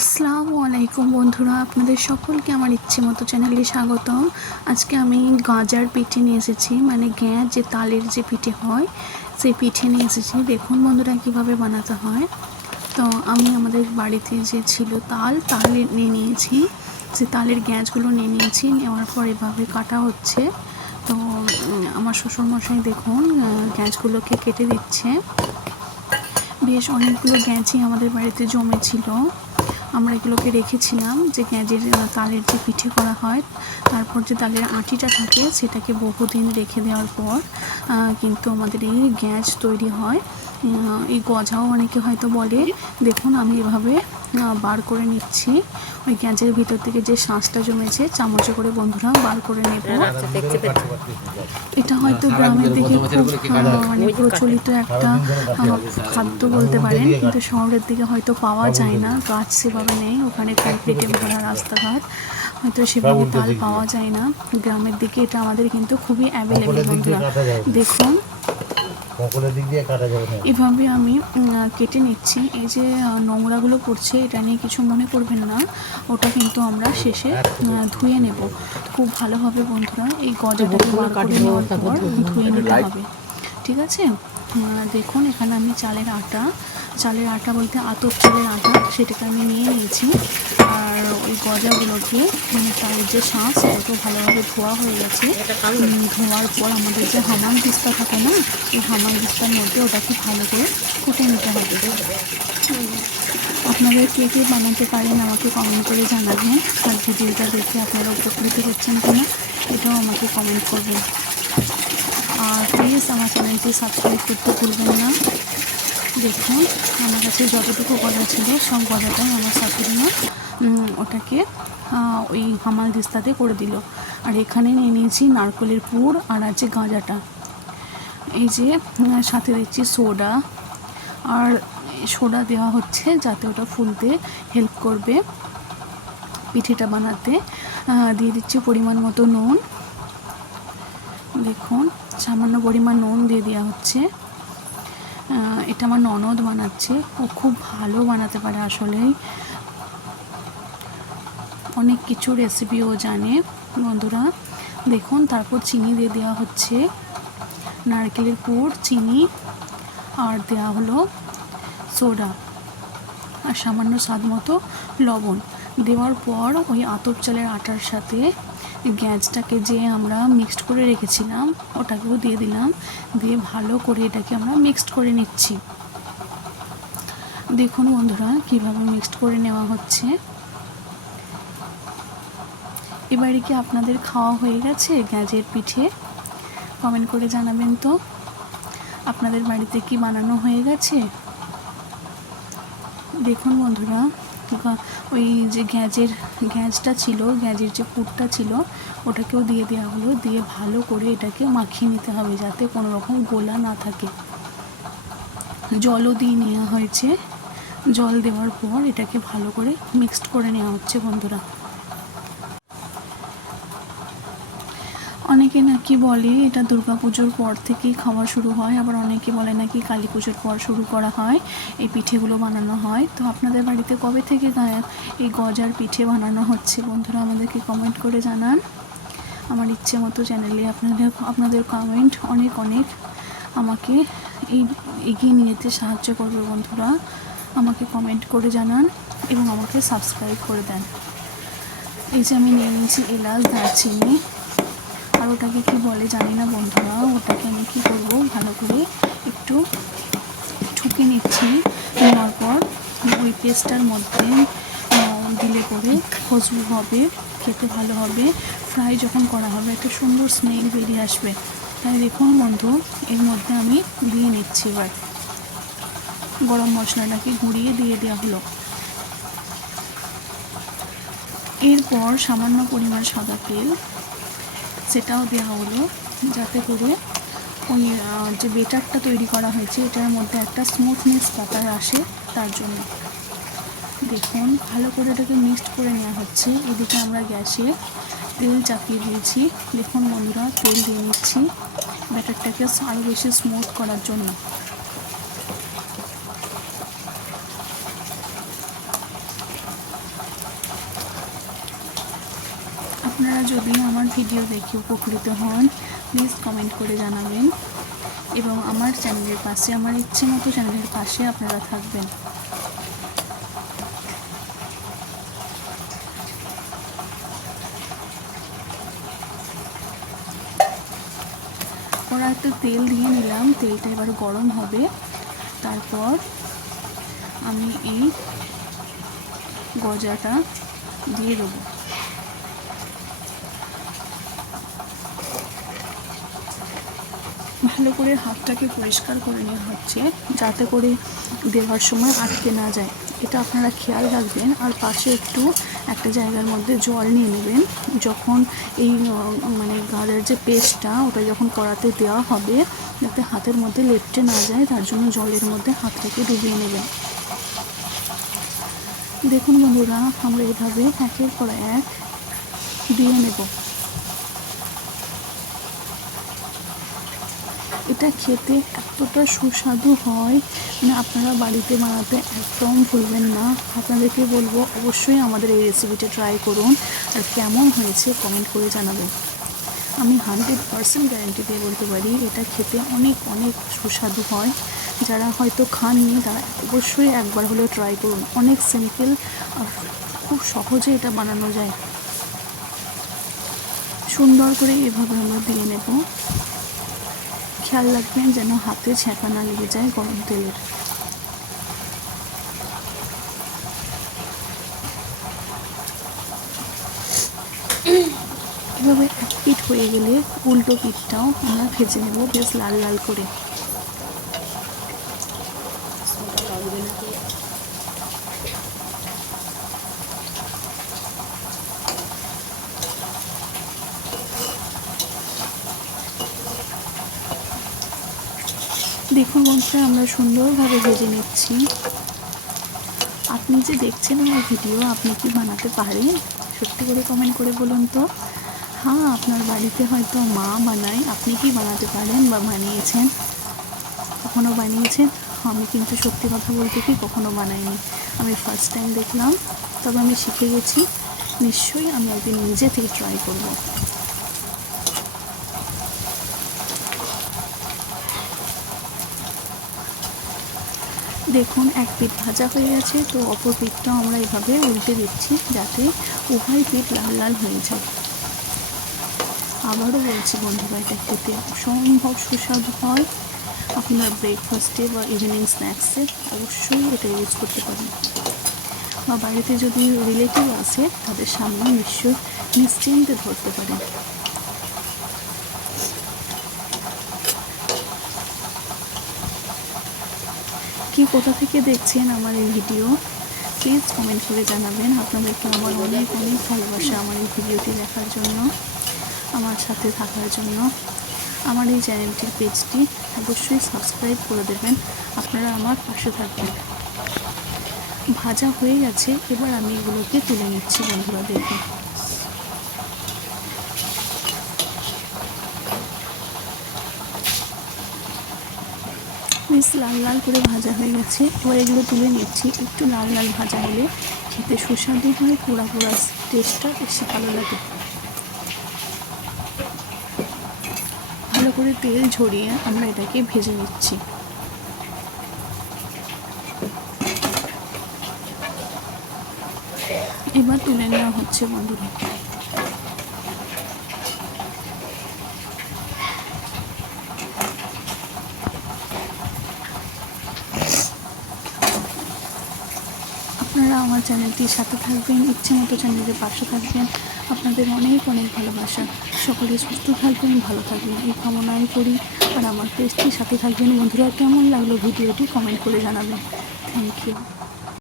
আসসালামু আলাইকুম বন্ধুরা, আপনাদের সকলকে আমার ইচ্ছে মতো চ্যানেলে স্বাগতম। আজকে আমি গাজার পিঠে নিয়ে এসেছি মানে গ্যাঁ যে তালের যে পিঠে হয়, সেই পিঠে নিয়ে এসেছি। দেখুন বন্ধুরা কীভাবে বানাতে হয়। তো আমি আমাদের বাড়িতে যে ছিল তাল তাল নিয়ে নিয়েছি। যে তালের গ্যাঁজগুলো নিয়ে নিয়েছি, নেওয়ার পর এভাবে কাটা হচ্ছে। তো আমার শ্বশুরমশাই দেখুন গ্যাঁজগুলোকে কেটে দিচ্ছে। বেশ অনেকগুলো গ্যাঁচি আমাদের বাড়িতে জমেছিল। আমরা এগুলোকে রেখেছিলাম যে গ্যাঁজের তালের যে পিঠে করা হয়, তারপর যে তালের আটিটা থাকে সেটাকে বহুদিন রেখে দেওয়ার পর কিন্তু আমাদের এই গ্যাঁজ তৈরি হয়। এই গজাও অনেকে হয়তো বলে, দেখুন, আমি এভাবে বার করে নিচ্ছি। ওই গ্যাঁজের ভিতর থেকে যে শাঁসটা জমেছে চামচে করে বন্ধুরা বার করে নেব। এটা হয়তো গ্রামের দিকে খুব মানে প্রচলিত একটা খাদ্য বলতে পারেন কিন্তু শহরের দিকে হয়তো পাওয়া যায় না গাছ সেভাবে নেই ওখানে পেটে ভরা রাস্তাঘাট। হয়তো সেভাবে তাল পাওয়া যায় না। গ্রামের দিকে এটা আমাদের কিন্তু খুবই অ্যাভেলেবেল বন্ধুরা। দেখুন। সকলের দিক দিয়ে কাটা যাবে না। এভাবে আমি কেটে নিচ্ছি। এই যে নোংরাগুলো পড়ছে এটা নিয়ে কিছু মনে করবেন না। ওটা কিন্তু আমরা শেষে ধুয়ে নেব। খুব ভালোভাবে বন্ধুরা। এই গজাটাকে বার করে নেওয়ার পর ধুয়ে নিতে হবে। ঠিক আছে? দেখুন এখানে আমি চালের আটা চালের আটা বলতে আতপ চালের আটা, সেটাকে আমি নিয়ে নিয়েছি। আর ওই গজাগুলোকে মানে চালের যে শাঁস সেটাকে ভালোভাবে ধোয়া হয়ে গেছে। ধোয়ার পর আমাদের যে হামাম দিস্তা থাকে না, ওই হামাম দিস্তার মধ্যে ওটাকে ভালো করে ফুটে নিতে হবে। আপনাদের কে কে বানাতে পারেন আমাকে কমেন্ট করে জানাবেন। আর ভিডিওটা দেখে আপনারা উপকৃত হচ্ছেন কিনা, এটাও আমাকে কমেন্ট করবেন। আর প্লিজ আমার চ্যানেলটি সাবস্ক্রাইব করতে ভুলবেন না। দেখুন, আমার কাছে যতটুকু গজা ছিল, সব গজাটাই আমার শাশুড়ি মা ওটাকে ওই হামাল দিস্তাতে করে দিল। আর এখানে নিয়ে নিয়েছি নারকলের পুর আর আছে গাঁজাটা। এই যে সাথে দিচ্ছি সোডা। আর সোডা দেওয়া হচ্ছে যাতে ওটা ফুলতে হেল্প করবে পিঠেটা বানাতে। দিয়ে দিচ্ছি পরিমাণ মতো নুন। দেখুন, সামান্য পরিমাণ নুন দিয়ে দেওয়া হচ্ছে। এটা আমার ননদ বানাচ্ছে। ও খুব ভালো বানাতে পারে আসলেই। অনেক কিছু রেসিপিও জানে বন্ধুরা। দেখুন, তারপর চিনি দিয়ে দেওয়া হচ্ছে। নারকেলের পুর, চিনি, আর দেওয়া হলো সোডা আর সামান্য স্বাদ মতো লবণ। দেওয়ার পর ওই আতপ চালের আটার সাথে গ্যাসটাকে যে আমরা মিক্সড করে রেখেছিলাম, ওটাকেও দিয়ে দিলাম। দিয়ে ভালো করে এটাকে আমরা মিক্সড করে নিচ্ছি। দেখুন বন্ধুরা, কীভাবে মিক্সড করে নেওয়া হচ্ছে। এবারে কি আপনাদের খাওয়া হয়ে গেছে গ্যাজের পিঠে? কমেন্ট করে জানাবেন তো। আপনাদের বাড়িতে কি বানানো হয়ে গেছে? দেখুন বন্ধুরা। ওই যে গ্যাজের, গ্যাজটা ছিল, গ্যাজের যে পুরটা ছিল, ওটাকেও দিয়ে দেওয়া হলো। দিয়ে ভালো করে এটাকে মাখিয়ে নিতে হবে যাতে কোনো রকম গোলা না থাকে। জলও দিয়ে নেওয়া হয়েছে। জল দেওয়ার পর এটাকে ভালো করে মিক্সড করে নেওয়া হচ্ছে বন্ধুরা। অনেকে নাকি বলে এটা দুর্গাপুজোর পর থেকেই খাওয়া শুরু হয়, আবার অনেকে বলে নাকি কালী পুজোর পর শুরু করা হয়, এই পিঠেগুলো বানানো হয়। তো আপনাদের বাড়িতে কবে থেকে এই গজার পিঠে বানানো হচ্ছে? বন্ধুরা আমাদেরকে কমেন্ট করে জানান। আমার ইচ্ছে মতো চ্যানেলে আপনাদের আপনাদের কমেন্ট অনেক অনেক আমাকে এই এগিয়ে নিয়ে যেতে সাহায্য করবে বন্ধুরা। আমাকে কমেন্ট করে জানান এবং আমাকে সাবস্ক্রাইব করে দেন। এই যে আমি নিয়ে নিয়েছি এলাচ, দারচিনি ওটাকে কি বলে জানি না বন্ধুরা, ওটাকে আমি কি করব, ভালো করে একটু ঠুকে নিচ্ছি। নেওয়ার পর ওই পেস্টটার মধ্যে দিলে পরে খুশবু হবে, খেতে ভালো হবে। ফ্রাই যখন করা হবে, একটা সুন্দর স্মেল বেরিয়ে আসবে। তাই দেখুন বন্ধু, এর মধ্যে আমি দিয়ে নিচ্ছি এবার। গরম মশলাটাকে গুঁড়িয়ে দিয়ে দেওয়া হলো। এরপর সামান্য পরিমাণ সাদা তেল সেটাও দেওয়া হলো যাতে করে ওই যে বেটারটা তৈরি করা হয়েছে, এটার মধ্যে একটা স্মুথনেস ব্যাপার আসে তার জন্য। দেখুন, ভালো করে এটাকে মিক্সড করে নেওয়া হচ্ছে। এদিকে আমরা গ্যাসে তেল চাপিয়ে দিয়েছি। দেখুন বন্ধুরা, তেল দিয়ে নিচ্ছি। ব্যাটারটাকে আরও বেশি স্মুথ করার জন্য। আপনারা যদি আমার ভিডিও দেখে উপকৃত হন প্লিজ কমেন্ট করে জানাবেন। এবং আমার চ্যানেলের পাশে, আমার ইচ্ছে মতো চ্যানেলের পাশে আপনারা থাকবেন। কড়াইতে তেল দিয়ে নিলাম, তেলটা এবার গরম হবে। তারপর আমি এই গজাটা দিয়ে দেবো। ভালো করে হাতটাকে পরিষ্কার করে নেওয়া হচ্ছে, যাতে করে দেওয়ার সময় আটকে না যায়। এটা আপনারা খেয়াল রাখবেন। আর পাশে একটু একটা জায়গার মধ্যে জল নিয়ে নেবেন। যখন এই মানে গাঁদার যে পেস্টটা, ওটা যখন কড়াতে দেওয়া হবে, যাতে হাতের মধ্যে লেপটে না যায়, তার জন্য জলের মধ্যে হাতটাকে ডুবিয়ে নেবেন। দেখুন বন্ধুরা, আমরা এভাবে একের পর এক দিয়ে নেব। এটা খেতে এতটা সুস্বাদু হয় মানে আপনারা বাড়িতে বানাতে একদম ভুলবেন না। আপনাদেরকে বলব অবশ্যই আমাদের এই রেসিপিটা ট্রাই করুন। আর কেমন হয়েছে কমেন্ট করে জানাবেন। আমি হান্ড্রেড পারসেন্ট গ্যারেন্টি দিয়ে বলতে পারি, এটা খেতে অনেক অনেক সুস্বাদু হয়। যারা হয়তো খাননি, তারা অবশ্যই একবার হলেও ট্রাই করুন। অনেক সিম্পল আর খুব সহজে এটা বানানো যায়। সুন্দর করে এভাবে আমরা দিয়ে নেব। খেয়াল রাখবেন যেন হাতে ছ্যাঁকা না লেগে যায় গরম তেলের। এভাবে এক পিঠ হয়ে গেলে উল্টো পিঠটাও আমরা ভেজে নেব বেশ লাল লাল করে। দেখুন বন্ধুরা, আমরা সুন্দরভাবে ভেজে নিচ্ছি। আপনি যে দেখছেন আমার ভিডিও, আপনি কি বানাতে পারেন? সত্যি করে কমেন্ট করে বলুন তো। হ্যাঁ আপনার বাড়িতে হয়তো মা বানায়, আপনি কি বানাতে পারেন বা বানিয়েছেন? কখনো বানিয়েছেন? আমি কিন্তু সত্যি কথা বলতে কি কখনো বানাইনি। আমি ফার্স্ট টাইম দেখলাম, তবে আমি শিখে গেছি। নিশ্চয়ই আমি একদিন নিজে থেকে ট্রাই করব। দেখুন, এক পিঠ ভাজা হয়ে গেছে, তো অপর পিঠটাও আমরা এভাবে উল্টে দিচ্ছি যাতে উভয় পিঠ লাল লাল হয়ে যায়। আবারও বলছি বন্ধুরা, এটা খেতে অসম্ভব সুস্বাদু হয়। আপনার ব্রেকফাস্টে বা ইভিনিং স্ন্যাক্সে অবশ্যই এটা ইউজ করতে পারেন। বা বাড়িতে যদি রিলেটিভ আছে তাদের সামনে নিশ্চয় নিশ্চিন্তে ধরতে পারেন। কি, কোথা থেকে দেখছেন আমার এই ভিডিও? প্লিজ কমেন্ট করে জানাবেন। আপনাদেরকে আমার অনেক অনেক ভালোবাসা আমার এই ভিডিওটি দেখার জন্য, আমার সাথে থাকার জন্য। আমার এই চ্যানেলটির পেজটি অবশ্যই সাবস্ক্রাইব করে দেবেন। আপনারা আমার পাশে থাকবেন। ভাজা হয়ে গেছে। এবার আমি এগুলোকে তুলে নিচ্ছি বন্ধুরা, দেখুন। বেশ লাল লাল করে ভাজা হয়ে গেছে। এবার এগুলো তুলে নিচ্ছি। একটু লাল লাল ভাজা হলে খেতে সুস্বাদু হয়, পোড়া পোড়া টেস্টটা বেশি ভালো লাগে। ভালো করে তেল ঝরিয়ে আমরা এটাকে ভেজে নিচ্ছি। এবার তুলে নেওয়া হচ্ছে বন্ধুরা। আপনারা আমার চ্যানেলটির সাথে থাকবেন, ইচ্ছে মতো চ্যানেলের পাশে থাকবেন। আপনাদের অনেক অনেক ভালোবাসা। সকলে সুস্থ থাকবেন, ভালো থাকবেন, এই কামনাই করি। আর আমার পেজটির সাথে থাকবেন। বন্ধুরা, কেমন লাগল ভিডিওটি? কমেন্ট করে জানাবেন। Thank you